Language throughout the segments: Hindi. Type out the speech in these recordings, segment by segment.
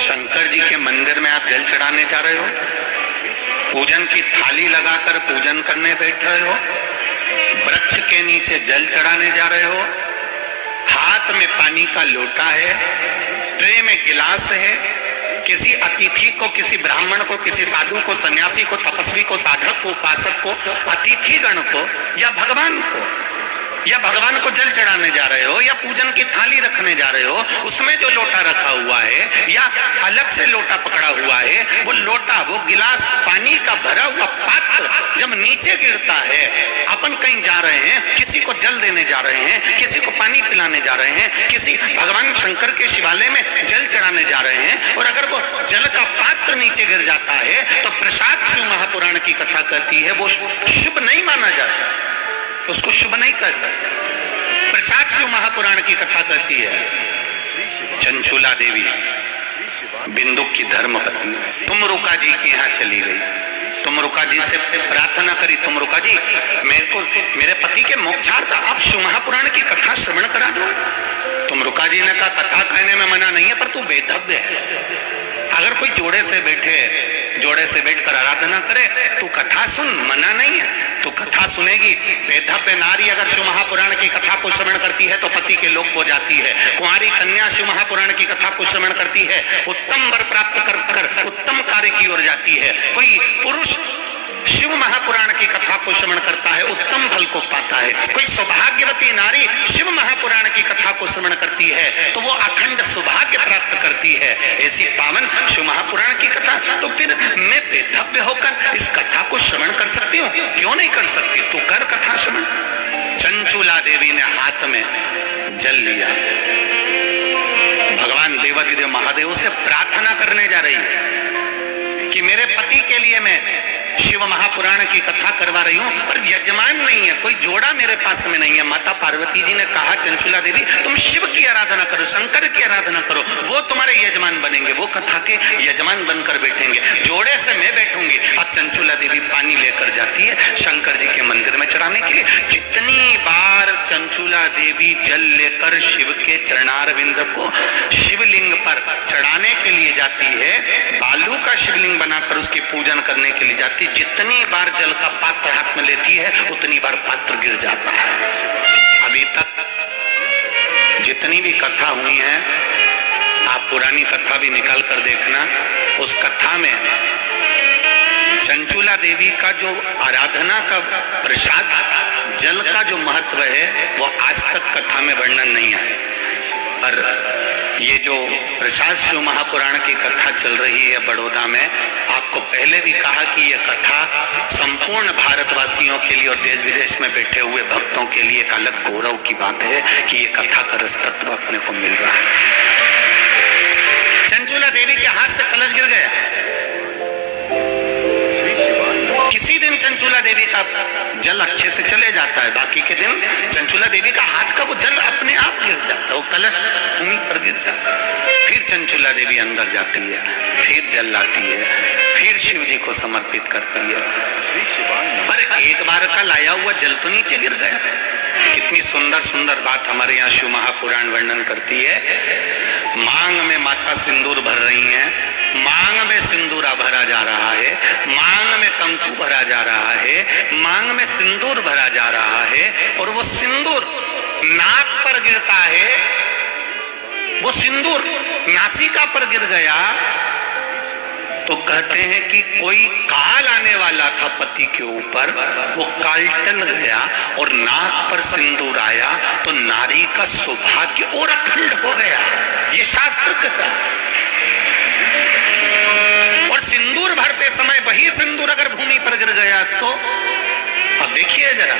शंकर जी के मंदिर में आप जल चढ़ाने जा रहे हो, पूजन की थाली लगाकर पूजन करने बैठ रहे हो, वृक्ष के नीचे जल चढ़ाने जा रहे हो, हाथ में पानी का लोटा है, ट्रे में गिलास है, किसी अतिथि को, किसी ब्राह्मण को, किसी साधु को, सन्यासी को, तपस्वी को, साधक को, उपासक को, अतिथि गण को या भगवान को, या भगवान को जल चढ़ाने जा रहे हो, या पूजन की थाली रखने जा रहे हो, उसमें जो लोटा रखा हुआ है या अलग से लोटा पकड़ा हुआ है, वो लोटा, वो गिलास, पानी का भरा हुआ पात्र जब नीचे गिरता है, अपन कहीं जा रहे हैं, किसी को जल देने जा रहे हैं, किसी को पानी पिलाने जा रहे हैं, किसी भगवान शंकर के शिवालय में जल चढ़ाने जा रहे हैं, और अगर वो जल का पात्र नीचे गिर जाता है तो प्रसाद शिव महापुराण की कथा कहती है वो शुभ नहीं माना जाता, उसको शुभ नहीं कह सकते। प्रसाद शिव महापुराण की कथा कहती है, चंचुला देवी बिंदुक की धर्म पत्नी तुमरुका जी के यहाँ चली गई, तुमरुका जी से प्रार्थना करी, तुमरुका जी मेरे को, मेरे पति के मोक्षार्थ आप शिव महापुराण की कथा श्रवण करा दो। तुमरुका जी ने कहा कथा कहने में मना नहीं है, पर तू बेधव्य है, अगर कोई जोड़े से बैठकर आराधना करे, तू कथा सुन, मना नहीं है, तू कथा सुनेगी। बेधव्य नारी अगर शिव महापुराण की कथा को श्रवण करती है तो पति के लोक को जाती है, कुंवारी कन्या शिव महापुराण की कथा को श्रवण करती है, उत्तम वर प्राप्त कर उत्तम कार्य की ओर जाती है। कोई पुरुष शिव महापुराण की कथा को श्रवण करता है, उत्तम फल को पाता है। कोई सौभाग्यवती नारी शिव महापुराण की कथा को श्रवण करती है तो वो अखंड सौभाग्य प्राप्त करती है। ऐसी पावन शिव महापुराण की कथा, तो फिर मैं बेधव्य होकर इस कथा को श्रवण कर सकती हूँ, क्यों नहीं कर सकती? तू कर कथा श्रवण। चंचुला देवी ने हाथ में जल लिया, भगवान देवाधिदेव महादेव से प्रार्थना करने जा रही है कि मेरे पति के लिए मैं शिव महापुराण की कथा करवा रही हूँ, पर यजमान नहीं है, कोई जोड़ा मेरे पास में नहीं है। माता पार्वती जी ने कहा, चंचुला देवी तुम शिव की आराधना करो, शंकर की आराधना करो, वो तुम्हारे यजमान बनेंगे, वो कथा के यजमान बनकर बैठेंगे, जोड़े से मैं बैठूंगी। अब चंचुला देवी पानी लेकर जाती है शंकर जी के मंदिर में चढ़ाने के लिए। जितनी बार चंचुला देवी जल लेकर शिव के चरणारविंद को शिवलिंग पर चढ़ाने के लिए जाती है, बालू का शिवलिंग बनाकर उसकी पूजन करने के लिए जाती, जितनी बार जल का पात्र हाथ में लेती है उतनी बार पात्र गिर जाता है। अभी तक जितनी भी कथा हुई है, आप पुरानी कथा भी निकाल कर देखना, उस कथा में चंचुला देवी का जो आराधना का प्रसाद जल का जो महत्व है वो आज तक कथा में वर्णन नहीं है। पर ये जो प्रसाद शिव महापुराण की कथा चल रही है बड़ौदा में, आपको पहले भी कहा कि ये कथा संपूर्ण भारतवासियों के लिए और देश विदेश में बैठे हुए भक्तों के लिए एक अलग गौरव की बात है कि ये कथा का रस तत्व अपने को मिल रहा है। चंचुला देवी के हाथ से कलश गिर गया। किसी दिन चंचुला देवी का जल अच्छे से चले जाता है, बाकी के दिन चंचुला देवी का हाथ का वो जल अपने आप गिर जाता है, वो कलश भूमि पर गिरता है। फिर चंचुला देवी अंदर जाती है, फिर जल लाती है, फिर शिव जी को समर्पित करती है, पर एक बार का लाया हुआ जल तो नीचे गिर गया। कितनी सुंदर सुंदर बात हमारे यहाँ शिव महापुराण वर्णन करती है। मांग में माता सिंदूर भर रही हैं, मांग में सिंदूरा भरा जा रहा है, मांग में कंकु भरा जा रहा है, मांग में सिंदूर भरा जा रहा है, और वो सिंदूर नाक पर गिरता है, वो सिंदूर नासिका पर गिर गया तो कहते हैं कि कोई काल आने वाला था पति के ऊपर, वो काल टल गया और नाक पर सिंदूर आया तो नारी का सौभाग्य और अखंड हो गया, ये शास्त्र कहता है। और सिंदूर भरते समय वही सिंदूर अगर भूमि पर गिर गया तो अब देखिए जरा,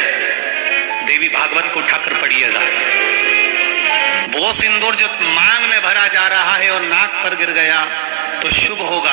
देवी भागवत को उठाकर पढ़िएगा, वो सिंदूर जो मांग में भरा जा रहा है और नाक पर गिर गया तो शुभ होगा,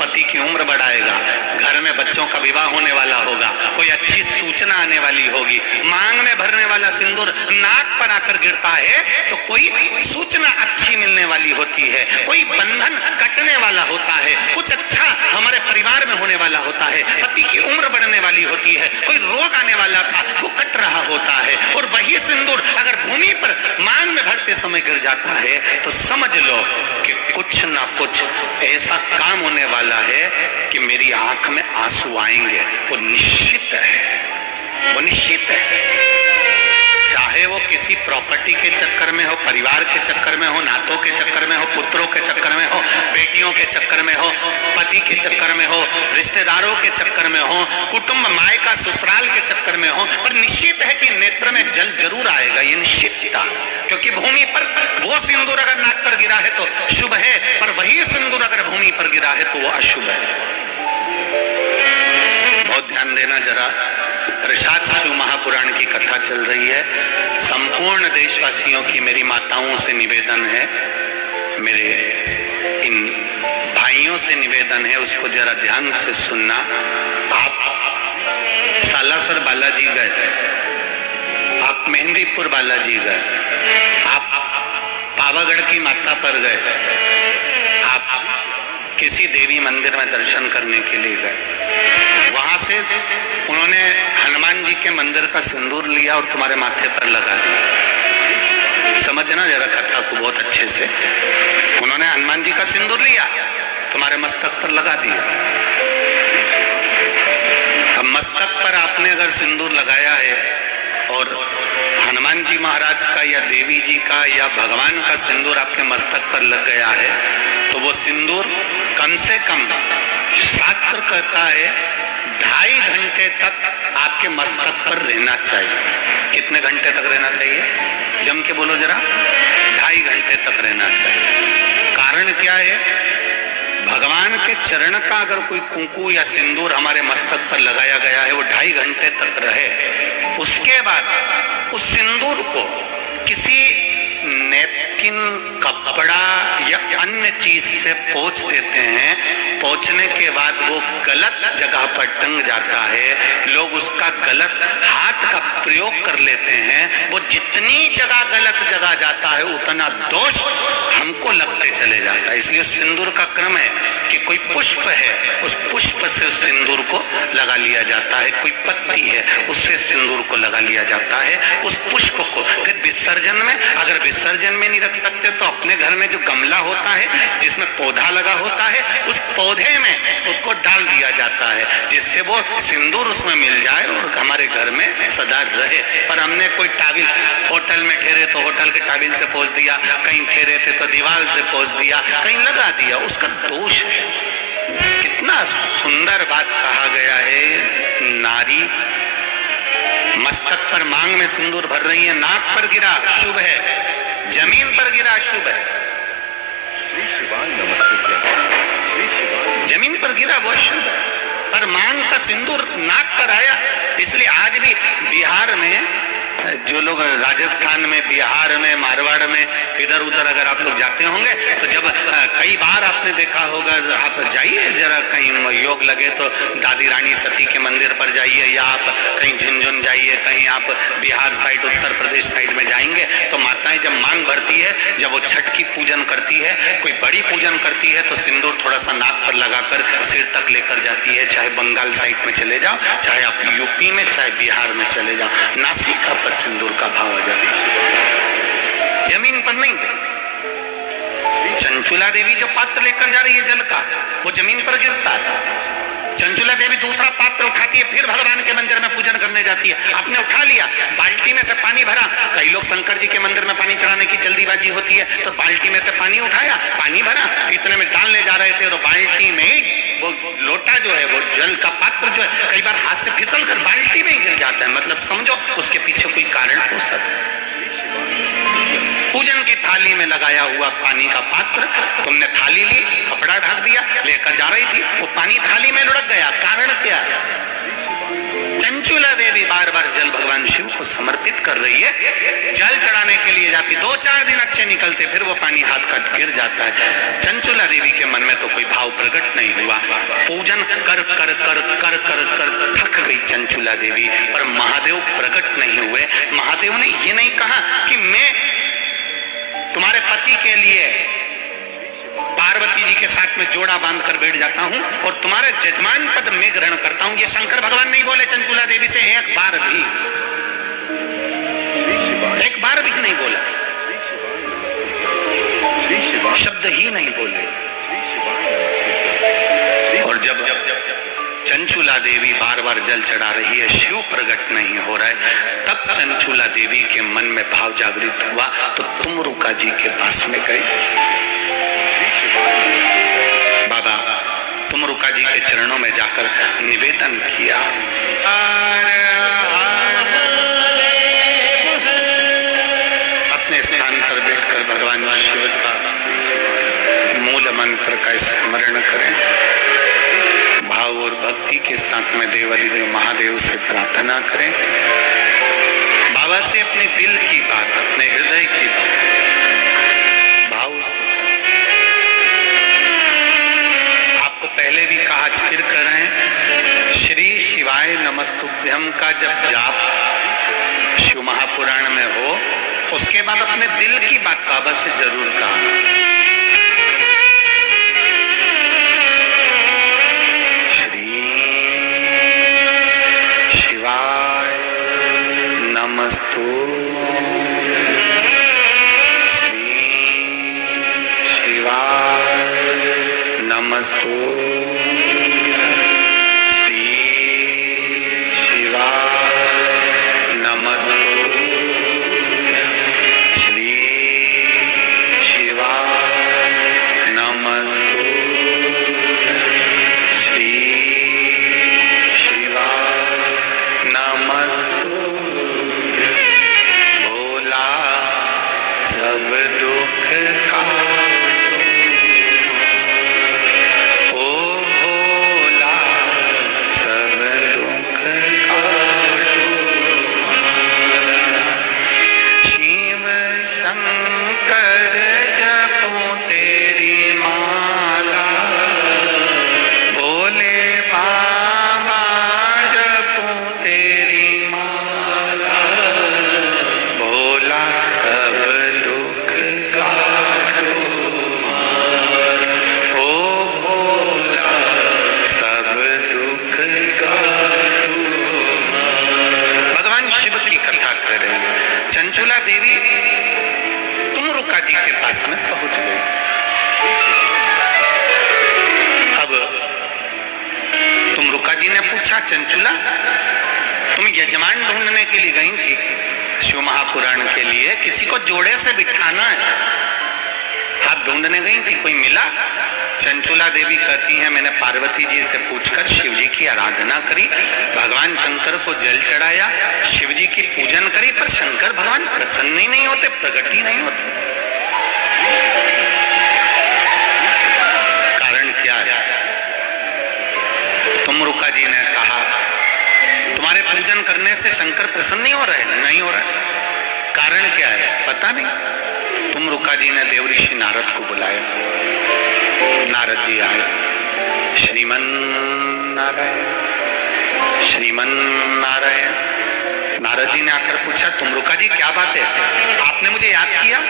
पति की उम्र बढ़ाएगा, घर में बच्चों का विवाह होने वाला होगा, कोई अच्छी सूचना आने वाली होगी। मांग में भरने वाला सिंदूर नाक पर आकर गिरता है तो कोई सूचना अच्छी मिलने वाली होती है, कोई बंधन कटने वाला होता है, कुछ अच्छा हमारे परिवार में होने वाला होता है, पति की उम्र बढ़ने वाली होती है, कोई रोग आने वाला था वो कट रहा होता है। और वही सिंदूर अगर भूमि पर मांग में भरते समय गिर जाता है तो समझ लो कि कुछ ना कुछ ऐसा काम होने वाला है कि मेरी आंख में आंसू आएंगे। वो निश्चित है, वो निश्चित है। चाहे वो किसी प्रॉपर्टी के चक्कर में हो, परिवार के चक्कर में हो, नातों के चक्कर में हो, पुत्रों के चक्कर में हो, बेटियों के चक्कर में हो, पति के चक्कर में हो, रिश्तेदारों के चक्कर में हो, कुटुंब मायका ससुराल के चक्कर में हो, पर निश्चित है कि नेत्र में जल जरूर आएगा, ये निश्चित था। क्योंकि भूमि पर वो सिंदूर अगर नाक पर गिरा है तो शुभ है, पर वही सिंदूर अगर भूमि पर गिरा है तो वो अशुभ है। बहुत ध्यान देना जरा। प्रसाद शिव महापुराण की कथा चल रही है। संपूर्ण देशवासियों की मेरी माताओं से निवेदन है, मेरे इन भाइयों से निवेदन है, उसको जरा ध्यान से सुनना। आप सालासर बालाजी गए, आप मेहंदीपुर बालाजी गए, आप पावागढ़ की माता पर गए, आप किसी देवी मंदिर में दर्शन करने के लिए गए, वहां से उन्होंने हनुमान जी के मंदिर का सिंदूर लिया और तुम्हारे माथे पर लगा दिया। समझना जरा कथा को बहुत अच्छे से। उन्होंने हनुमान जी का सिंदूर लिया, तुम्हारे मस्तक पर लगा दिया। अब मस्तक पर आपने अगर सिंदूर लगाया है और हनुमान जी महाराज का या देवी जी का या भगवान का सिंदूर आपके मस्तक पर लग गया है, तो वो सिंदूर कम से कम शास्त्र कहता है 2.5 घंटे तक आपके मस्तक पर रहना चाहिए। कितने घंटे तक रहना चाहिए? जम के बोलो जरा। 2.5 घंटे तक रहना चाहिए। कारण क्या है? भगवान के चरण का अगर कोई कुंकू या सिंदूर हमारे मस्तक पर लगाया गया है, वो 2.5 घंटे तक रहे, उसके बाद उस सिंदूर को किसी नैपकिन, कपड़ा या अन्य चीज से पोंछ देते हैं। पोंछने के बाद वो गलत जगह पर टंग जाता है, लोग उसका गलत हाथ का प्रयोग कर लेते हैं। वो जितनी जगह गलत जगह जाता है उतना दोष हमको लगते चले जाता है। इसलिए सिंदूर का क्रम है कि कोई पुष्प है, उस पुष्प से उस सिंदूर को लगा लिया जाता है, कोई पत्ती है उससे सिंदूर को लगा लिया जाता है, उस पुष्प को। फिर विसर्जन में, अगर विसर्जन में नहीं रख सकते तो अपने घर में जो गमला होता है जिसमें पौधा लगा होता है, उस पौधे में उसको डाल दिया जाता है, जिससे वो सिंदूर उसमें मिल जाए और हमारे घर में सदा रहे। पर हमने कोई टाविल, होटल में ठहरे तो होटल के टाविल से पोंछ दिया, कहीं ठहरे थे तो दीवार से पोंछ दिया, कहीं लगा दिया, उसका दोष है। कितना सुंदर बात कहा गया है। नारी मस्तक पर मांग में सिंदूर भर रही है, नाक पर गिरा शुभ है, जमीन पर गिरा शुभ है, जमीन पर गिरा वो शुभ है, पर मांग का सिंदूर नाक पर आया। इसलिए आज भी बिहार में, जो लोग राजस्थान में, बिहार में, मारवाड़ में इधर उधर अगर आप लोग जाते होंगे तो जब कई बार आपने देखा होगा, आप जाइए जरा कहीं योग लगे तो दादी रानी सती के मंदिर पर जाइए, या आप कहीं झुंझुन जाइए, कहीं आप बिहार साइड, उत्तर प्रदेश साइड में जाएंगे तो माताएं जब मांग भरती है, जब वो छठ की पूजन करती है, कोई बड़ी पूजन करती है, तो सिंदूर थोड़ा सा नाक पर लगाकर सिर तक लेकर जाती है। चाहे बंगाल साइड में चले जाओ, चाहे आप यूपी में, चाहे बिहार में चले जाओ, नासिका पर सिंदूर का भाव आ जाता है, जमीन पर नहीं। चंचुला देवी जो पात्र लेकर जा रही है जल का, वो जमीन पर गिरता है। चंचुला देवी दूसरा पात्र उठाती है, फिर भगवान के मंदिर में पूजन करने जाती है। आपने उठा लिया, बाल्टी में से पानी भरा। कई लोग शंकर जी के मंदिर में पानी चढ़ाने की जल्दीबाजी होती है, तो बाल्टी में से पानी उठाया, पानी भरा, इतने में डालने जा रहे थे तो बाल्टी में वो लोटा जो है, वो जल का पात्र जो है, कई बार हाथ से फिसल कर बाल्टी में गिर जाता है। मतलब समझो उसके पीछे कोई कारण हो सकता है। पूजन की थाली में लगाया हुआ पानी का पात्र, तुमने थाली ली, कपड़ा ढक दिया, लेकर जा रही थी, वो पानी थाली में लुढ़क गया। कारण क्या है? चंचुला देवी बार बार जल भगवान शिव को समर्पित कर रही है, जल चढ़ाने के लिए जाती, 2-4 दिन अच्छे निकलते, फिर वो पानी हाथ का गिर जाता है। चंचुला देवी के मन में तो कोई भाव प्रकट नहीं हुआ। पूजन कर कर कर कर कर कर थक गई चंचुला देवी, पर महादेव प्रकट नहीं हुए। महादेव ने ये नहीं कहा कि मैं तुम्हारे पति के लिए पार्वती जी के साथ में जोड़ा बांधकर बैठ जाता हूं और तुम्हारे जजमान पद में ग्रहण करता हूं। ये शंकर भगवान नहीं बोले चंचुला देवी से एक बार भी नहीं बोला। शब्द ही नहीं बोले। और जब चंचुला देवी बार बार जल चढ़ा रही है, शिव प्रकट नहीं हो रहा है, तब चंचुला देवी के मन में भाव जागृत हुआ तो तुमरुका जी के पास में गई। बाबा तुमरुका जी के चरणों में जाकर निवेदन किया, अपने स्थान पर बैठकर भगवान शिव का मूल मंत्र का स्मरण करें। भाव और भक्ति के साथ में देवाधिदेव महादेव से प्रार्थना करें। बाबा से अपने दिल की बात, अपने हृदय की बात भाव से। आपको पहले भी कहा, आज फिर करें, श्री शिवाय नमस्तुभ्यम का जब जाप शिव महापुराण में हो, उसके बाद अपने दिल की बात बाबा से जरूर कहा। नमस्तु श्री शिवाय नमस्तु श्री शिवाय नमस्तु श्री शिवाय नमस्तु श्री शिवाय नमस्तु। सब दुख काटो ओ भोला, सब दुख काटो। शिव शंकर जपो तेरी माला, भोले बाबा जपो तेरी माला, भोला सब चंचुला देवी तुमरुका जी के पास में पहुंच गई। अब तुमरुका जी ने पूछा, चंचुला तुम यजमान ढूंढने के लिए गई थी शिव महापुराण के लिए, किसी को जोड़े से बिठाना है, आप ढूंढने गई थी, कोई मिला? चंचुला देवी कहती है, मैंने पार्वती जी से पूछकर शिव जी की आराधना करी, भगवान शंकर को जल चढ़ाया, शिव जी की पूजन करी, पर शंकर भगवान प्रसन्न ही नहीं होते, प्रकट ही नहीं होते। कारण क्या है? तुमरुका जी ने कहा, तुम्हारे पूजन करने से शंकर प्रसन्न नहीं हो रहे, नहीं हो रहा। कारण क्या है पता नहीं। तुमरुका जी ने देवऋषि नारद को बुलाया। नारद जी आए। श्रीमन नारायण, श्रीमन नारायण। नारद जी ने आकर पूछा, तुमरुका जी क्या बात है, आपने मुझे याद किया,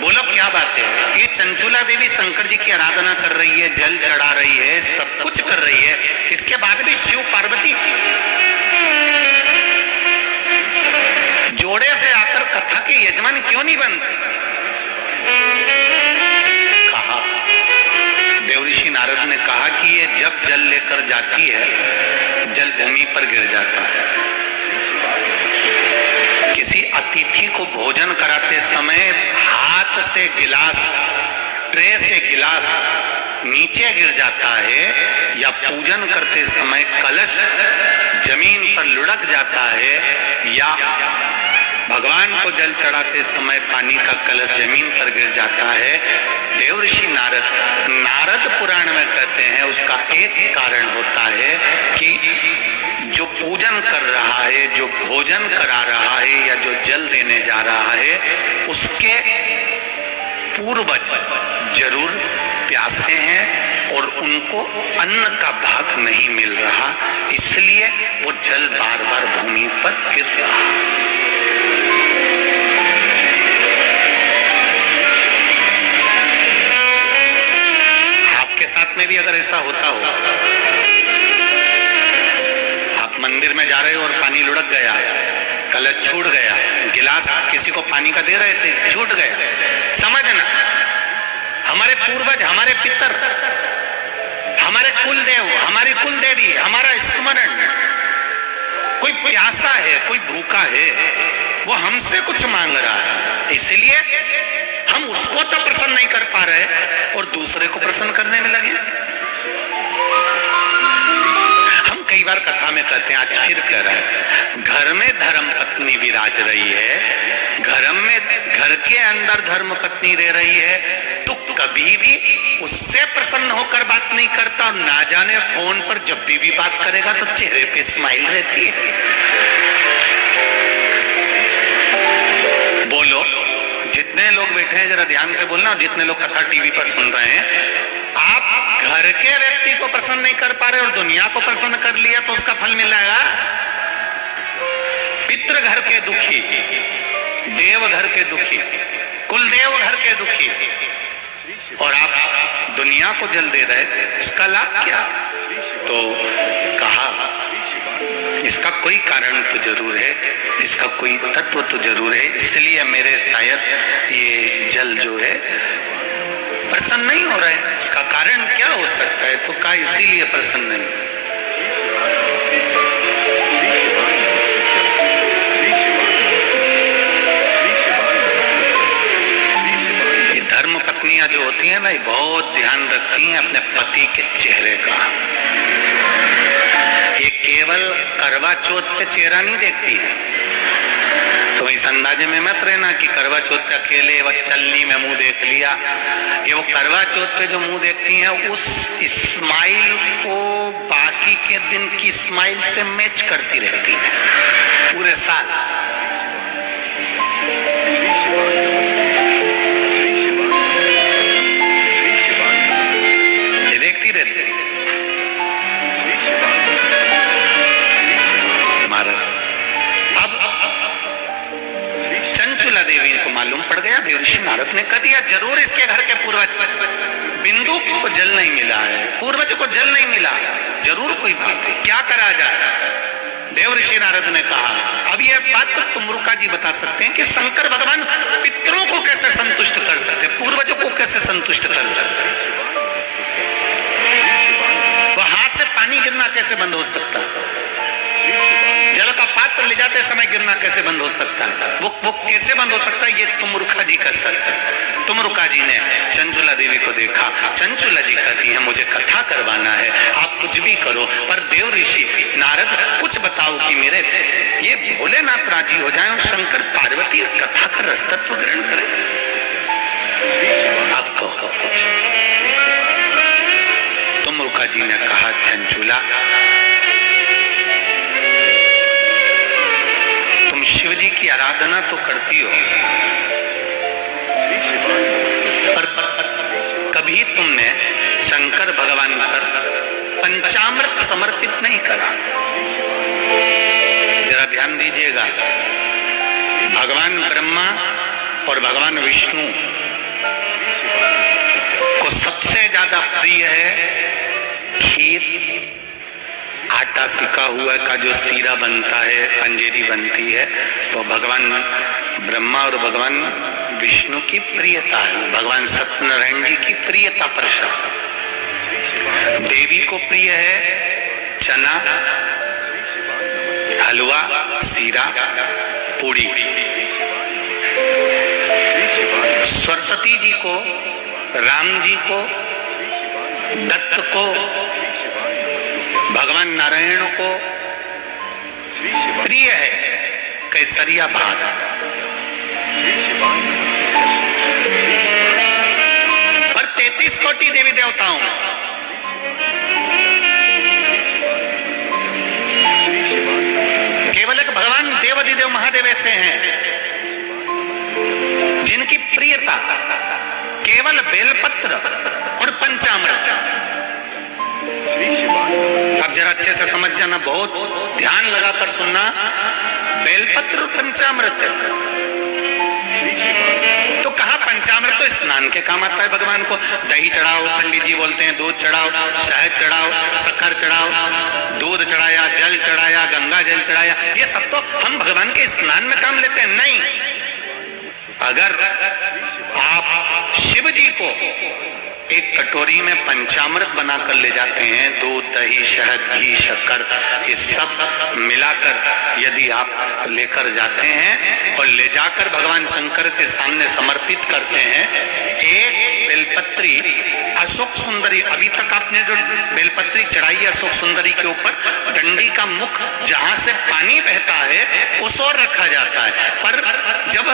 बोलो क्या बात है? ये चंचुला देवी शंकर जी की आराधना कर रही है, जल चढ़ा रही है, सब कुछ कर रही है, इसके बाद भी शिव पार्वती जोड़े से आकर कथा के यजमान क्यों नहीं बनते? कहा, देवऋषि नारद ने कहा कि ये जब जल लेकर जाती है, जल भूमि पर गिर जाता है। किसी अतिथि को भोजन कराते समय हाथ से गिलास, ट्रे से गिलास नीचे गिर जाता है, या पूजन करते समय कलश जमीन पर लुढ़क जाता है, या भगवान को जल चढ़ाते समय पानी का कलश जमीन पर गिर जाता है, देवऋषि नारद पुराण में कहते हैं उसका एक कारण होता है कि जो पूजन कर रहा है, जो भोजन करा रहा है, या जो जल देने जा रहा है, उसके पूर्वज जरूर प्यासे हैं और उनको अन्न का भाग नहीं मिल रहा, इसलिए वो जल बार बार भूमि पर गिर रहा है। आपके साथ में भी अगर ऐसा होता हो, आप मंदिर में जा रहे हो और पानी लुढ़क गया, कलश छूट गया, गिलास किसी को पानी का दे रहे थे, छूट गया, समझना हमारे पूर्वज, हमारे पितर, हमारे कुल देव, हमारी कुल देवी, हमारा स्मरण। कोई प्यासा है, कोई भूखा है, वो हमसे कुछ मांग रहा है, इसलिए हम उसको तो प्रसन्न नहीं कर पा रहे और दूसरे को प्रसन्न करने में लगे। हम कई बार कथा में कहते हैं, आज फिर कह रहे हैं, घर में धर्म पत्नी विराज रही है, घर के अंदर धर्म पत्नी रह रही है, तो कभी भी उससे प्रसन्न होकर बात नहीं करता, और ना जाने फोन पर जब भी बात करेगा तो चेहरे पे स्माइल रहती है। बोलो, जितने लोग बैठे हैं जरा ध्यान से बोलना, और जितने लोग कथा टीवी पर सुन रहे हैं, आप घर के व्यक्ति को प्रसन्न नहीं कर पा रहे और दुनिया को प्रसन्न कर लिया तो उसका फल मिल जाएगा। पितृ घर के दुखी, देव घर के दुखी, कुलदेव घर के दुखी, और आप दुनिया को जल दे रहे, उसका लाभ क्या? तो कहा इसका कोई कारण तो जरूर है, इसका कोई तत्व तो जरूर है, इसलिए मेरे शायद ये जल जो है प्रसन्न नहीं हो रहा है। इसका कारण क्या हो सकता है? तो कहा इसीलिए प्रसन्न नहीं। ये धर्म पत्नियां जो होती हैं ना, बहुत ध्यान रखती हैं अपने पति के चेहरे का। ये केवल करवा चौथ पे चेहरा नहीं देखती है, तो इस अंदाजे में मत रहना कि करवा चौथ पे अकेले वह चलनी में मुंह देख लिया। ये वो करवा चौथ पे जो मुंह देखती हैं, उस स्माइल को बाकी के दिन की स्माइल से मैच करती रहती है पूरे साल। ये देखती रहती है। महाराज अब चंचुला देवी को मालूम पड़ गया, देवर्षि नारद ने कह दिया जरूर इसके घर के पूर्वज बिंदु को जल नहीं मिला है, पूर्वज को जल नहीं मिला, जरूर कोई बात है, क्या करा जाए? देवर्षि नारद ने कहा अब यह बात तो तुमरुका जी बता सकते हैं कि शंकर भगवान पितरों को कैसे संतुष्ट कर सकते, पूर्वजों को कैसे संतुष्ट कर सकते, तो हाथ से पानी गिरना कैसे बंद हो सकता है, जल का पात्र ले जाते समय गिरना कैसे बंद हो सकता है, वो कैसे बंद हो सकता है? ये तुमरुका जी कर सकते हैं। तुमरुका जी ने चंचुला देवी को देखा, चंचुला जी कहती हैं मुझे कथा करवाना है, आप कुछ भी करो, पर देव ऋषि नारद कुछ बताओ कि मेरे ये भोलेनाथ राजी हो जाए और शंकर पार्वती कथा का रसतत्व ग्रहण करें। आप कहो कुछ। तुमरुका जी ने कहा चंचुला, तुम शिव जी की आराधना तो करती हो, पर कभी तुमने शंकर भगवान पर पंचामृत समर्पित नहीं करा। जरा ध्यान दीजिएगा, भगवान ब्रह्मा और भगवान विष्णु को सबसे ज्यादा प्रिय है खीर, आटा सिका हुआ का जो सीरा बनता है, अंजेरी बनती है, तो भगवान ब्रह्मा और भगवान विष्णु की प्रियता है, भगवान सत्यनारायण जी की प्रियता प्रसाद। देवी को प्रिय है चना, हलवा, सीरा, पूड़ी। सरस्वती जी को, राम जी को, दत्त को, भगवान नारायण को प्रिय है केसरिया भात। पर 33 कोटि देवी देवताओं केवल एक भगवान देवाधिदेव महादेव ऐसे हैं जिनकी प्रियता केवल बेलपत्र और पंचामृत। अब जरा अच्छे से समझ जाना, बहुत ध्यान लगाकर सुनना, बेलपत्र पंचामृत है। तो कहा पंचामृत तो स्नान के काम आता है भगवान को, दही चढ़ाओ, पंडित जी बोलते हैं दूध चढ़ाओ, शहद चढ़ाओ, शक्कर चढ़ाओ, दूध चढ़ाया, जल चढ़ाया, गंगा जल चढ़ाया, ये सब तो हम भगवान के स्नान में काम लेते हैं। नहीं, अगर आप शिव जी को एक कटोरी में पंचामृत बनाकर ले जाते हैं। दूध, दही, शहद, घी, शक्कर, ये सब मिलाकर यदि आप लेकर जाते हैं और ले जाकर भगवान शंकर के सामने समर्पित करते हैं, एक बेलपत्री अशोक सुंदरी, अभी तक आपने जो बेलपत्री चढ़ाई है अशोक सुंदरी के ऊपर, डंडी का मुख जहां से पानी बहता है उस ओर रखा जाता है। पर जब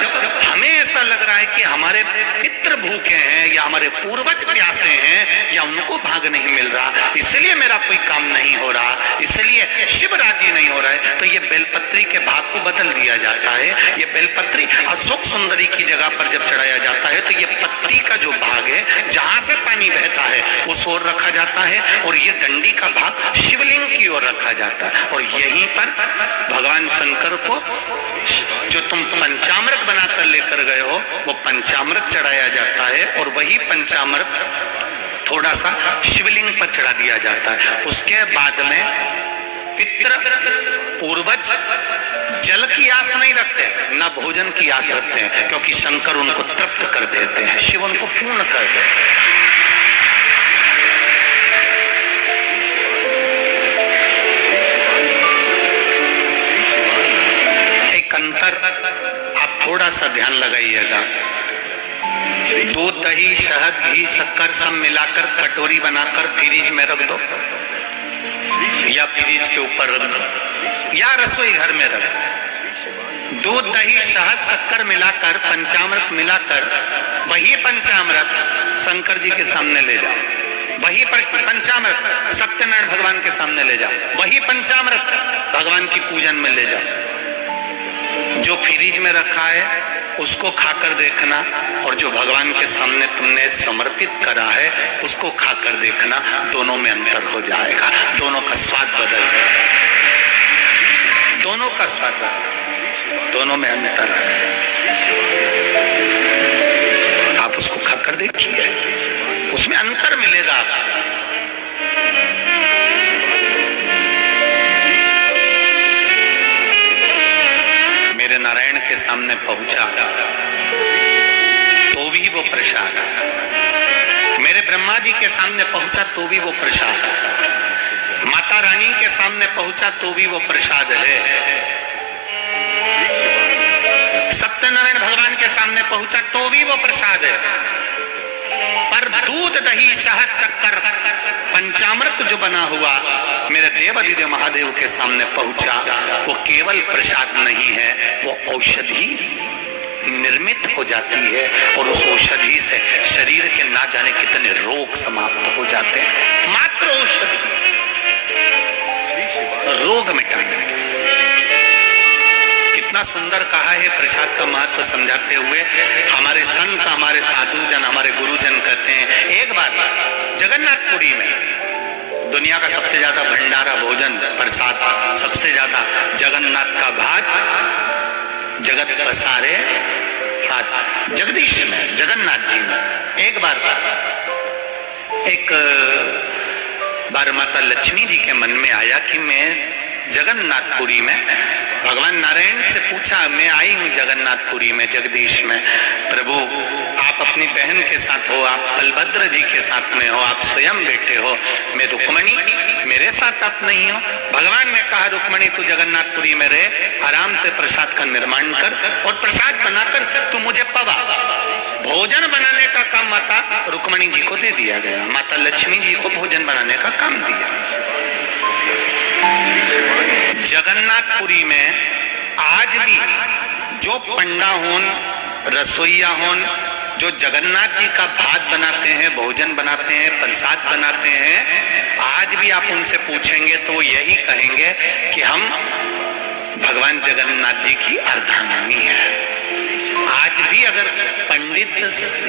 हमें ऐसा लग रहा है कि हमारे पितृ भूखे हैं या हमारे पूर्वज प्यासे हैं या उनको भाग नहीं मिल रहा, इसलिए मेरा कोई काम नहीं हो रहा, इसलिए शिव राजी नहीं हो रहा है, तो ये बेलपत्री के भाग को बदल दिया जाता है। ये बेलपत्री अशोक सुंदरी की जगह पर जब चढ़ाया जाता है तो ये पत्ती का जो भाग है जहां से पानी बहता है उस ओर रखा जाता है और ये डंडी का भाग शिवलिंग की ओर रखा जाता है। और यहीं पर भगवान शंकर को जो तुम पंचामृत बनाकर लेकर गए हो वो पंचामृत चढ़ाया जाता है और वही पंचामृत थोड़ा सा शिवलिंग पर चढ़ा दिया जाता है। उसके बाद में पितृ पूर्वज जल की आस नहीं रखते, ना भोजन की आस रखते हैं, क्योंकि शंकर उनको तृप्त कर देते हैं, शिव उनको पूर्ण कर देते हैं। एक अंतर आप थोड़ा सा ध्यान लगाइएगा। दूध, दही, शहद, घी, शक्कर सब मिलाकर कटोरी बनाकर फ्रिज में रख दो या फ्रिज के ऊपर रख दो या रसोई घर में रख दो। दूध, दही, शहद, शक्कर मिलाकर पंचामृत मिलाकर वही पंचामृत शंकर जी के सामने ले जाओ, वही पंचामृत सत्यनारायण भगवान के सामने ले जाओ, वही पंचामृत भगवान की पूजन में ले जाओ। जो फ्रिज में रखा है उसको खाकर देखना और जो भगवान के सामने तुमने समर्पित करा है उसको खाकर देखना, दोनों में अंतर हो जाएगा, दोनों का स्वाद बदल जाएगा, दोनों का स्वाद, दोनों में अंतर है। आप उसको खाकर देखिए, उसमें अंतर मिलेगा आपको। मेरे नारायण के सामने पहुंचा तो भी वो प्रसाद, मेरे ब्रह्मा जी के सामने पहुंचा तो भी वो प्रसाद, माता रानी के सामने पहुंचा तो भी वो प्रसाद है, सत्यनारायण भगवान के सामने पहुंचा तो भी वो प्रसाद है। पर दूध, दही, शहद, शक्कर, पंचामृत जो बना हुआ मेरे देवाधिदेव महादेव के सामने पहुंचा, वो केवल प्रसाद नहीं है, वो औषधि निर्मित हो जाती है और उस औषधि से शरीर के ना जाने कितने रोग समाप्त हो जाते हैं। मात्र औषधि रोग मिटाने। कितना सुंदर कहा है प्रसाद का महत्व समझाते हुए हमारे संत, हमारे साधुजन, हमारे गुरुजन कहते हैं, एक बार जगन्नाथपुरी में दुनिया का सबसे ज्यादा भंडारा भोजन प्रसाद, सबसे ज्यादा जगन्नाथ का भात जगत पसारे हाथ, जगदीश में, जगन्नाथ जी में। एक बार माता लक्ष्मी जी के मन में आया कि मैं जगन्नाथपुरी में, भगवान नारायण से पूछा, मैं आई हूँ जगन्नाथपुरी में, जगदीश में, प्रभु आप अपनी बहन के साथ हो, आप बलभद्र जी के साथ में हो, आप स्वयं बैठे हो, मैं रुक्मणी, मेरे साथ आप नहीं हो। भगवान ने कहा रुक्मणी तू जगन्नाथपुरी में रहे, आराम से प्रसाद का निर्माण कर और प्रसाद बनाकर तू मुझे पवा। भोजन बनाने का काम माता रुक्मणी जी को दे दिया गया, माता लक्ष्मी जी को भोजन बनाने का काम दिया। जगन्नाथपुरी में आज भी जो पंडा होन, रसोईया होन, जो जगन्नाथ जी का भात बनाते हैं, भोजन बनाते हैं, प्रसाद बनाते हैं, आज भी आप उनसे पूछेंगे तो वो यही कहेंगे कि हम भगवान जगन्नाथ जी की अर्धांगिनी है। आज भी अगर पंडित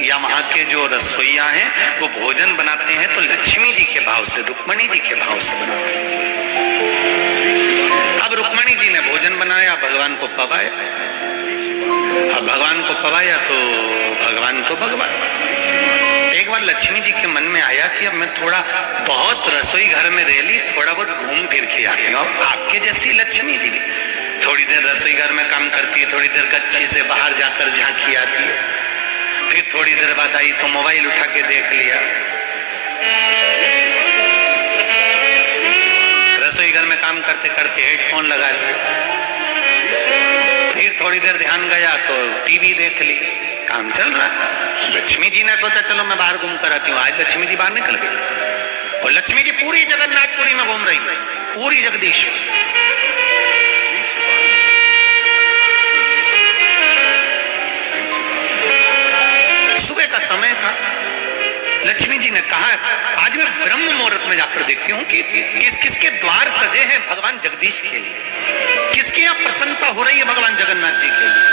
या वहां के जो रसोईया हैं वो भोजन बनाते हैं तो लक्ष्मी जी के भाव से, रुक्मणी जी के भाव से बनाते हैं। अब रुक्मणी जी ने भोजन बनाया, भगवान को पवाया, अब भगवान को पवाया तो भगवान तो भगवान। एक बार लक्ष्मी जी के मन में आया कि अब मैं थोड़ा बहुत रसोई घर में रह ली, थोड़ा बहुत घूम फिर के आती हूँ। आपके जैसी लक्ष्मी जी भी थोड़ी देर रसोई घर में काम करती है, थोड़ी देर गच्छी से बाहर जाकर झांकी आती है। फिर थोड़ी देर बाद आई तो मोबाइल उठा के देख लिया। रसोई घर में काम करते करते हेडफोन लगा लिया। फिर थोड़ी देर ध्यान गया तो टीवी देख ली। काम चल रहा है। लक्ष्मी जी ने सोचा चलो मैं बाहर घूम कर आती हूँ। आज लक्ष्मी जी बाहर निकल गई और लक्ष्मी जी पूरी जगन्नाथपुरी में घूम रही है, पूरी जगदीश। सुबह का समय था। लक्ष्मी जी ने कहा आज मैं ब्रह्म मुहूर्त में जाकर देखती हूँ कि किस किसके द्वार सजे हैं भगवान जगदीश के लिए, किसकी यहाँ प्रसन्नता हो रही है भगवान जगन्नाथ जी के लिए,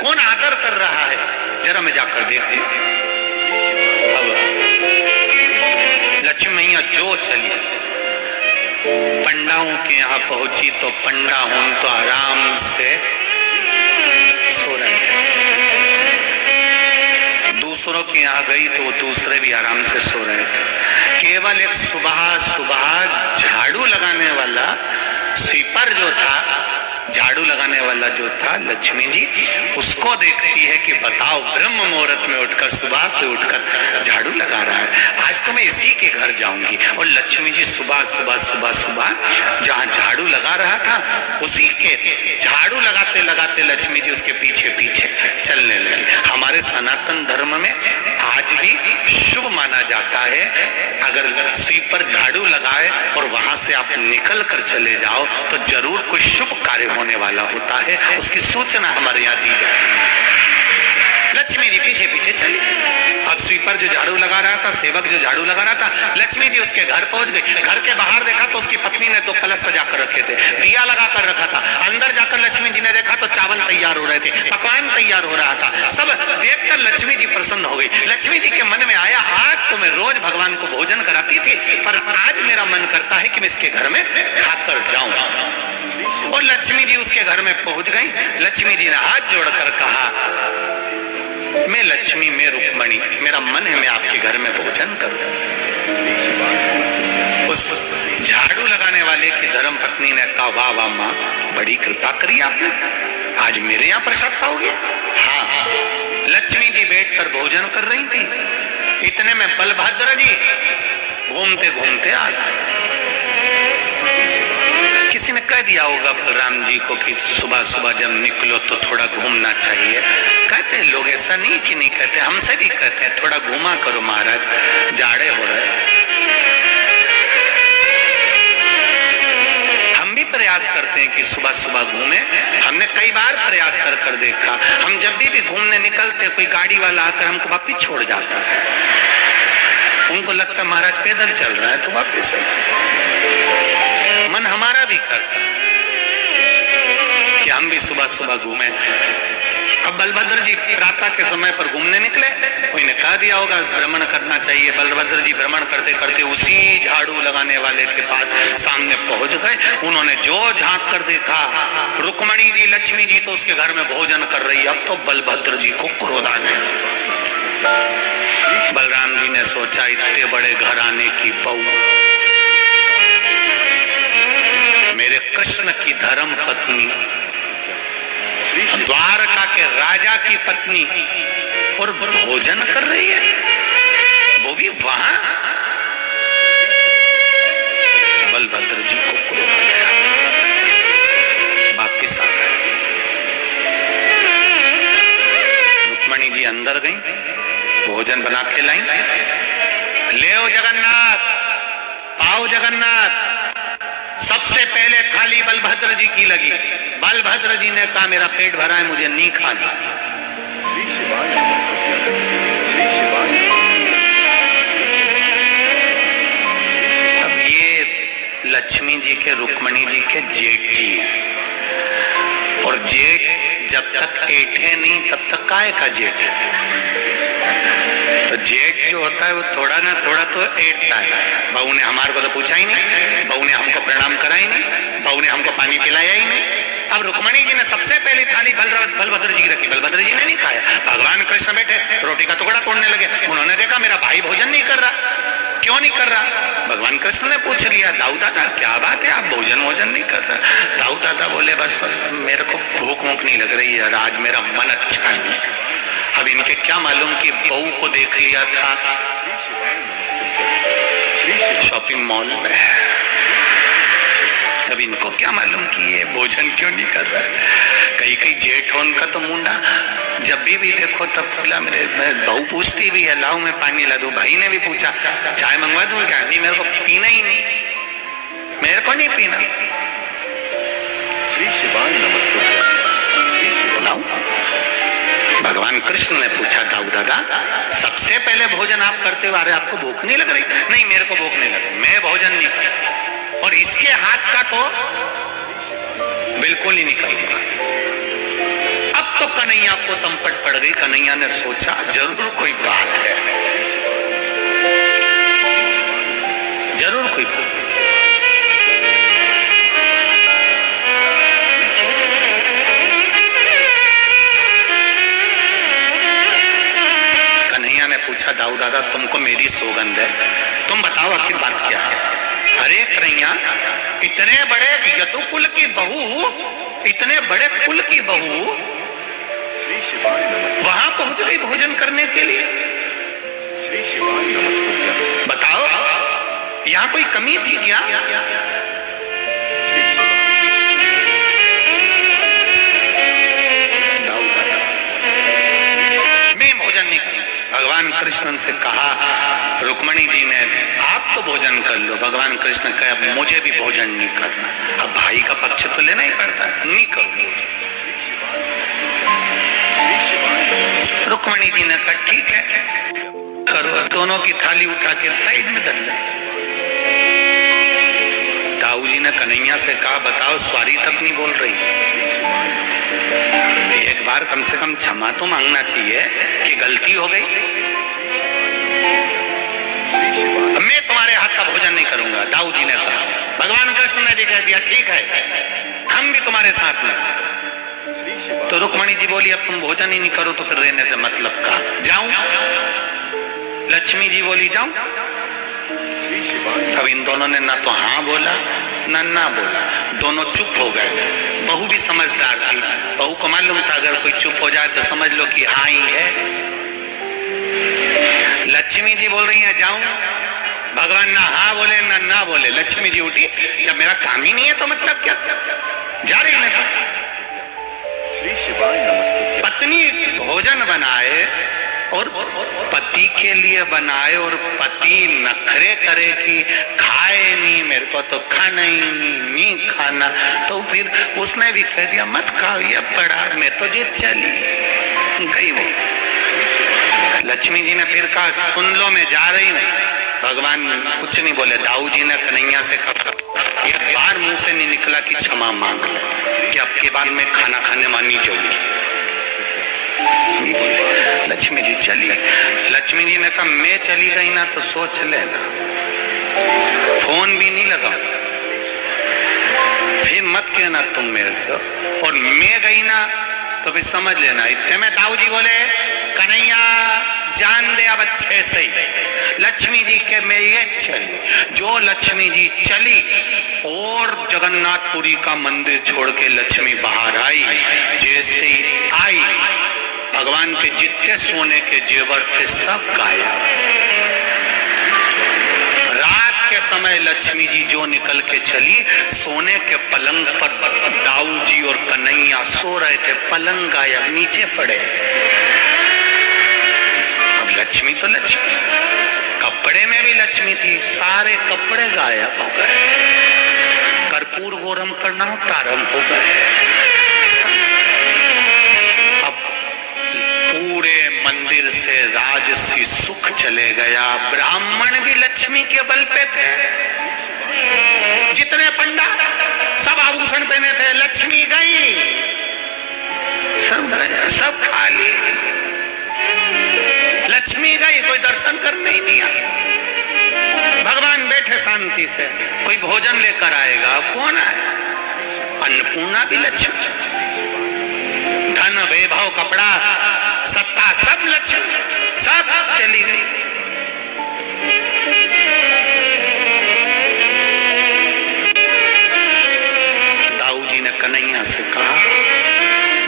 कौन आदर कर रहा है, जरा मैं जाकर देखती हूँ। अब लक्ष्मी मैया जो चली पंडाओं के यहाँ पहुंची तो पंडा हों तो आराम से सो रहे थे। दूसरों के यहाँ गई तो वो दूसरे भी आराम से सो रहे थे। केवल एक सुबह सुबह झाड़ू लगाने वाला स्वीपर जो था, झाड़ू लगाने वाला जो था लक्ष्मी जी, उसको देखती है कि बताओ ब्रह्म मुहूर्त में उठकर सुबह से उठकर झाड़ू लगा रहा है, आज तो मैं इसी के घर जाऊंगी। और लक्ष्मी जी सुबह सुबह सुबह सुबह जहाँ झाड़ू लगा रहा था उसी के झाड़ू लगाते लगाते लक्ष्मी जी उसके पीछे पीछे चलने लगी। हमारे सनातन धर्म में आज भी शुभ माना जाता है अगर स्वीपर झाड़ू लगाए और वहां से आप निकल कर चले जाओ तो जरूर कोई शुभ कार्य होने वाला होता है, उसकी सूचना हमारे यहाँ दी जाए। लक्ष्मी जी पीछे पीछे चली। अब स्वीपर जो झाड़ू लगा रहा था, सेवक जो झाड़ू लगा रहा था, लक्ष्मी जी उसके घर पहुंच गई। घर के बाहर देखा तो उसकी पत्नी ने 2 कलश सजा कर रखे थे, दिया लगा कर रखा था। अंदर जाकर लक्ष्मी जी ने देखा तो चावल तैयार हो रहे थे, पकवान तैयार हो रहा था। सब देखकर लक्ष्मी जी प्रसन्न हो गई। लक्ष्मी जी के मन में आया आज तो मैं रोज भगवान को भोजन कराती थी, पर आज मेरा मन करता है कि मैं इसके घर में खाकर जाऊं। और लक्ष्मी जी उसके घर में पहुंच गई। लक्ष्मी जी ने हाथ जोड़कर कहा मैं लक्ष्मी, मैं रुक्मणी, मेरा मन है मैं आपके घर में भोजन करूं। उस झाड़ू लगाने वाले की धर्म पत्नी ने कहा वाह वाह माँ, बड़ी कृपा करी आपने, आज मेरे यहाँ प्रसाद खाओगे। हाँ, लक्ष्मी जी बैठकर भोजन कर रही थी, इतने में बलभद्र जी घूमते घूमते आ गए। किसी ने कह दिया होगा बलराम जी को कि सुबह सुबह जब निकलो तो थोड़ा घूमना चाहिए। कहते हैं लोग, ऐसा नहीं कि नहीं कहते, हमसे भी कहते हैं थोड़ा घूमा करो महाराज, जाड़े हो रहे। हम भी प्रयास करते हैं कि सुबह सुबह घूमे। हमने कई बार प्रयास कर कर देखा। हम जब भी घूमने निकलते कोई गाड़ी वाला आकर हमको वापिस छोड़ जाता है। उनको लगता महाराज पैदल चल रहा है तो वापिस मन हमारा भी करता कि हम भी सुबह सुबह घूमे। अब बलभद्र जी प्रातः के समय पर घूमने निकले, कोई ने कह दिया होगा भ्रमण करना चाहिए। बलभद्र जी भ्रमण करते करते उसी झाड़ू लगाने वाले के पास सामने पहुंच गए। उन्होंने जो झांक कर देखा रुक्मणी जी, लक्ष्मी जी तो उसके घर में भोजन कर रही। अब तो बलभद्र जी को क्रोध आ गया। बलराम जी ने सोचा इतने बड़े घराने की बहू, मेरे कृष्ण की धर्म पत्नी, द्वारका के राजा की पत्नी, और भोजन कर रही है, वो भी वहां। बलभद्र जी को क्रोध आ गया, वापिस आ गए। रुक्मणी जी अंदर गई, भोजन बना के लाई। ले आओ जगन्नाथ, आओ जगन्नाथ। सबसे पहले थाली बलभद्र जी की लगी। बलभद्र जी ने कहा मेरा पेट भरा है, मुझे नहीं खाना। अब ये लक्ष्मी जी के, रुक्मणी जी के जेठ जी हैं, और जेठ जब तक ऐठे नहीं तब तक काहे का जेठ है। तो जेठ जो होता है वो थोड़ा ना थोड़ा तो ऐठता है। बहू ने हमारे को तो पूछा ही नहीं, बहू ने हमको प्रणाम करा ही नहीं, बहू ने हमको पानी पिलाया ही नहीं। अब रुक्मणी जी ने सबसे पहली थाली बलभद्र जी की रखी, बलभद्र जी ने नहीं खाया। भगवान कृष्ण बैठे रोटी का टुकड़ा तोड़ने लगे। उन्होंने देखा मेरा भाई भोजन नहीं कर रहा, क्यों नहीं कर रहा। भगवान कृष्ण ने पूछ लिया दाऊ दादा क्या बात है, आप भोजन नहीं कर रहा। दाऊ दादा बोले बस मेरे को भूख नहीं लग रही है, आज मेरा मन अच्छा नहीं। अब इनके क्या मालूम कि बहू को देख लिया था शॉपिंग मॉल में। अब इनको क्या मालूम कि ये भोजन क्यों नहीं कर रहा है। कई कई जेठ हो उनका तो मुंडा, जब भी देखो तब फूला। मेरे बहू पूछती भी है, लाओ मैं पानी ला दूं। भाई ने भी पूछा चाय मंगवा दूं क्या? नहीं, मेरे को पीना ही नहीं, मेरे को नहीं पीना। भगवान कृष्ण ने पूछा, दाऊ दादा सबसे पहले भोजन आप करते हो, अरे आपको भूख नहीं लग रही? नहीं, मेरे को भूख नहीं लग रही, मैं भोजन नहीं करता। और इसके हाथ का तो बिल्कुल ही नहीं करूंगा। अब तो कन्हैया को संकट पड़ गई। कन्हैया ने सोचा जरूर कोई बात है, जरूर कोई बात है। कन्हैया ने पूछा, दाऊ दादा तुमको मेरी सौगंध है, तुम बताओ आखिर बात क्या है? अरे कन्हैया, इतने बड़े यदुकुल की बहू, इतने बड़े कुल की बहू वहां पहुंच गई भोजन करने के लिए। बताओ यहां कोई कमी थी क्या? मैं भोजन नहीं करूं। भगवान कृष्ण से कहा, रुक्मणी जी ने आप तो भोजन कर लो। भगवान कृष्ण कहे अब मुझे भी भोजन नहीं करना। अब भाई का पक्ष तो लेना ही पड़ता है, नहीं करूंगी। रुक्मणी जी ने कहा ठीक है करो। दोनों की थाली उठा के साइड में धर ली। ताऊ जी ने कन्हैया से कहा, बताओ सॉरी तक नहीं बोल रही, एक बार कम से कम क्षमा तो मांगना चाहिए कि गलती हो गई। मैं तुम्हारे हाथ का भोजन नहीं करूंगा, दाऊ जी ने कहा। भगवान कृष्ण ने भी कह दिया ठीक है, हम भी तुम्हारे साथ में। तो रुक्मणी जी बोली, अब तुम भोजन ही नहीं करो तो फिर रहने से मतलब का, जाऊं? लक्ष्मी जी बोली जाऊं। अब इन दोनों ने ना तो हाँ बोला ना बोला, दोनों चुप हो गए। बहू भी समझदार थी, बहू को मालूम था अगर कोई चुप हो जाए तो समझ लो कि हाँ ही है। लक्ष्मी जी बोल रही है जाऊं। भगवान ना हाँ बोले ना बोले। लक्ष्मी जी उठी, जब मेरा काम ही नहीं है तो मतलब क्या, जा रही है। पत्नी भोजन बनाए और पति के लिए बनाए और पति नखरे करे कि खाए नहीं, मेरे को तो खाना ही नहीं खाना, तो फिर उसने भी कह दिया मत खाओ, ये पड़ा, मैं तो जीत चली गई। वो लक्ष्मी जी ने फिर कहा सुन लो मैं जा रही हूँ। भगवान कुछ नहीं बोले। दाऊ जी ने कन्हैया से कहा, एक बार मुंह से नहीं निकला कि क्षमा मांग ले, कि अब के बाद मैं खाना खाने मानी जाऊंगी। लक्ष्मी जी चली। लक्ष्मी जी ने कहा मैं चली गई ना तो सोच लेना, फोन भी नहीं लगा, फिर मत कहना तुम मेरे से, और मैं गई ना तो फिर समझ लेना। इतने में दाऊ जी बोले, कन्हैया जान दे अब अच्छे से। लक्ष्मी जी के में ये चली। जो लक्ष्मी जी चली और जगन्नाथपुरी का मंदिर छोड़ के लक्ष्मी बाहर आई, जैसे ही आई भगवान के जितने सोने के जेवर थे सब गायब। रात के समय लक्ष्मी जी जो निकल के चली, सोने के पलंग पर दाऊ जी और कन्हैया सो रहे थे, पलंग गायब, नीचे पड़े। अब लक्ष्मी तो लक्ष्मी, कपड़े में भी लक्ष्मी थी, सारे कपड़े गायब हो गए। कर्पूर गौरम करना प्रारंभ हो गए। अब पूरे मंदिर से राजसी सुख चले गया। ब्राह्मण भी लक्ष्मी के बल पे थे, जितने पंडा सब आभूषण पहने थे, लक्ष्मी गई, सब गया, सब खाली। लक्ष्मी गई, कोई दर्शन करने ही नहीं आया। भगवान बैठे शांति से, कोई भोजन लेकर आएगा, कौन आए? अन्नपूर्णा भी लक्ष्मी, धन वैभव कपड़ा सत्ता सब लक्ष्मी, सब चली गई। दाऊ जी ने कन्हैया से कहा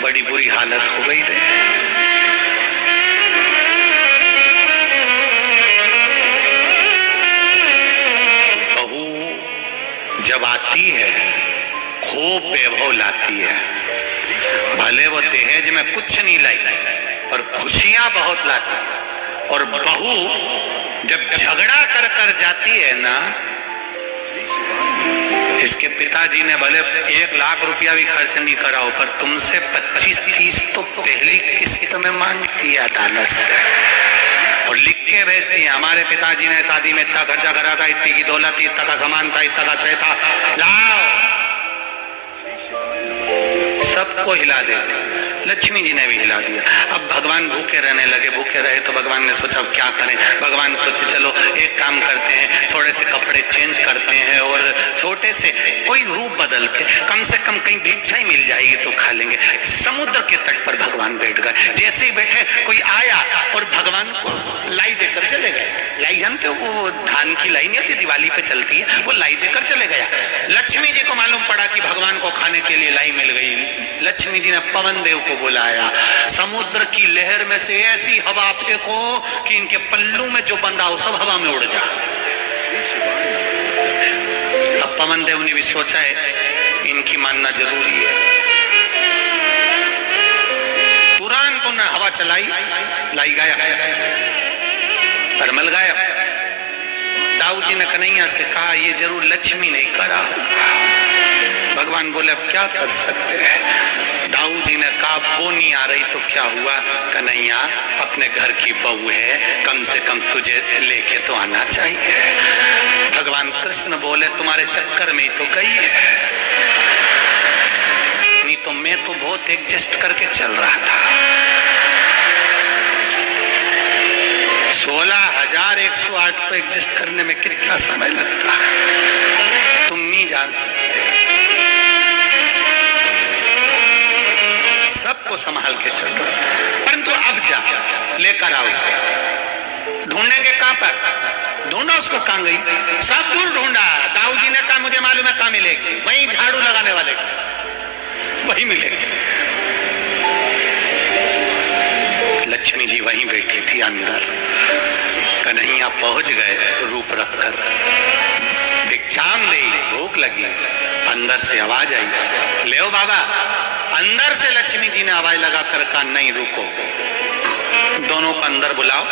बड़ी बुरी हालत हो गई रे, जब आती है खूब वैभव लाती है। भले वो दहेज में कुछ नहीं लाई पर खुशियां बहुत लाती है। और बहू जब झगड़ा कर कर जाती है ना, इसके पिताजी ने भले 1 लाख रुपया भी खर्च नहीं करा हो पर तुमसे 25-30 तो पहली किस्त में मांगती है अदालत से और लिख के भेजती है, हमारे पिताजी ने शादी में इतना खर्चा करा था, इतनी की दौलत थी, इतना का सामान था, इतना का शय था, लाओ। सबको हिला देते। लक्ष्मी जी ने भी हिला दिया। अब भगवान भूखे रहने लगे। भूखे रहे तो भगवान ने सोचा अब क्या करें। भगवान सोचे चलो एक काम करते हैं, थोड़े से कपड़े चेंज करते हैं और छोटे से कोई रूप बदल के कम से कम कहीं भिक्षा ही मिल जाएगी तो खा लेंगे। समुद्र के तट पर भगवान बैठ गए। जैसे ही बैठे कोई आया और भगवान को लाई देकर चले गए। लाई जानते हो, वो धान की लाई नहीं होती, दिवाली पे चलती है, वो लाई देकर चले गया। लक्ष्मी जी को मालूम पड़ा कि भगवान को खाने के लिए लाई मिल गई। लक्ष्मी जी ने पवन देव को बुलाया। समुद्र की लहर में से ऐसी हवा फेंको कि इनके पल्लू में जो बंधा हो सब हवा में उड़ जाए। अब पवन देव ने भी सोचा है इनकी मानना जरूरी है। तुरंत उन्हें हवा चलाई, लाई गया, परमल गायब। दाऊ जी ने कन्हैया से कहा ये जरूर लक्ष्मी ने करा होगा। भगवान बोले अब क्या कर सकते हैं। दाऊ जी ने कहा वो नहीं आ रही तो क्या हुआ, कन्हैया अपने घर की बहू है, कम से कम तुझे लेके तो आना चाहिए। भगवान कृष्ण बोले तुम्हारे चक्कर में ही तो गई है, नहीं तो मैं तो बहुत एडजस्ट करके चल रहा था। 16,108 को एडजस्ट करने में कितना समय लगता है तुम नहीं जान सकते। सबको संभाल के चल रहा, परंतु अब जा लेकर आओ उसको। ढूंढेंगे कहां पर, ढूंढो उसको। कहां गई, सब दूर ढूंढा। दाऊ जी ने कहा मुझे मालूम है कहां मिलेगी, वहीं झाड़ू लगाने वाले वहीं मिलेगी। लक्ष्मी जी वहीं बैठी थी अंदर। कन्हैया पहुंच गए रूप रखकर, भिक्षाम दी, भूख लगी। अंदर से आवाज आई, ले बाबा। अंदर से लक्ष्मी जी ने आवाज लगा कर कहा नहीं रुको, दोनों को अंदर बुलाओ,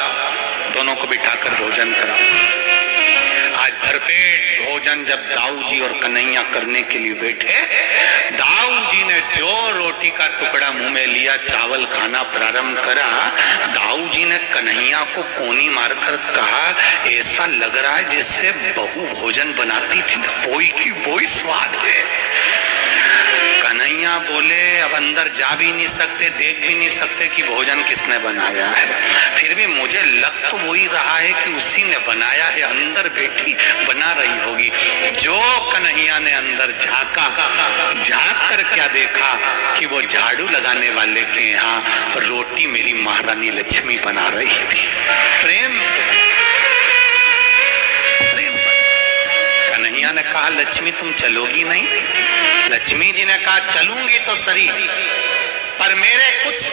दोनों को बिठाकर भोजन कराओ। आज भरपेट भोजन जब दाऊ जी और कन्हैया करने के लिए बैठे, दाऊ जी ने जो रोटी का टुकड़ा मुंह में लिया, चावल खाना प्रारंभ करा। दाऊ जी ने कन्हैया को कोनी मारकर कहा ऐसा लग रहा है जैसे बहू भोजन बनाती थी, बोई की बोई स्वाद है। कन्हैया बोले अब अंदर जा भी नहीं सकते, देख भी नहीं सकते कि भोजन किसने बनाया है, फिर भी मुझे लग तो वही रहा है कि उसी ने बनाया है, अंदर बैठी बना रही होगी। जो कन्हैया ने अंदर झांका, झांक कर क्या देखा कि वो झाड़ू लगाने वाले के यहाँ रोटी मेरी महारानी लक्ष्मी बना रही थी, प्रेम से। कन्हैया ने कहा लक्ष्मी तुम चलोगी नहीं? लक्ष्मी जी ने कहा चलूंगी तो सही, पर मेरे कुछ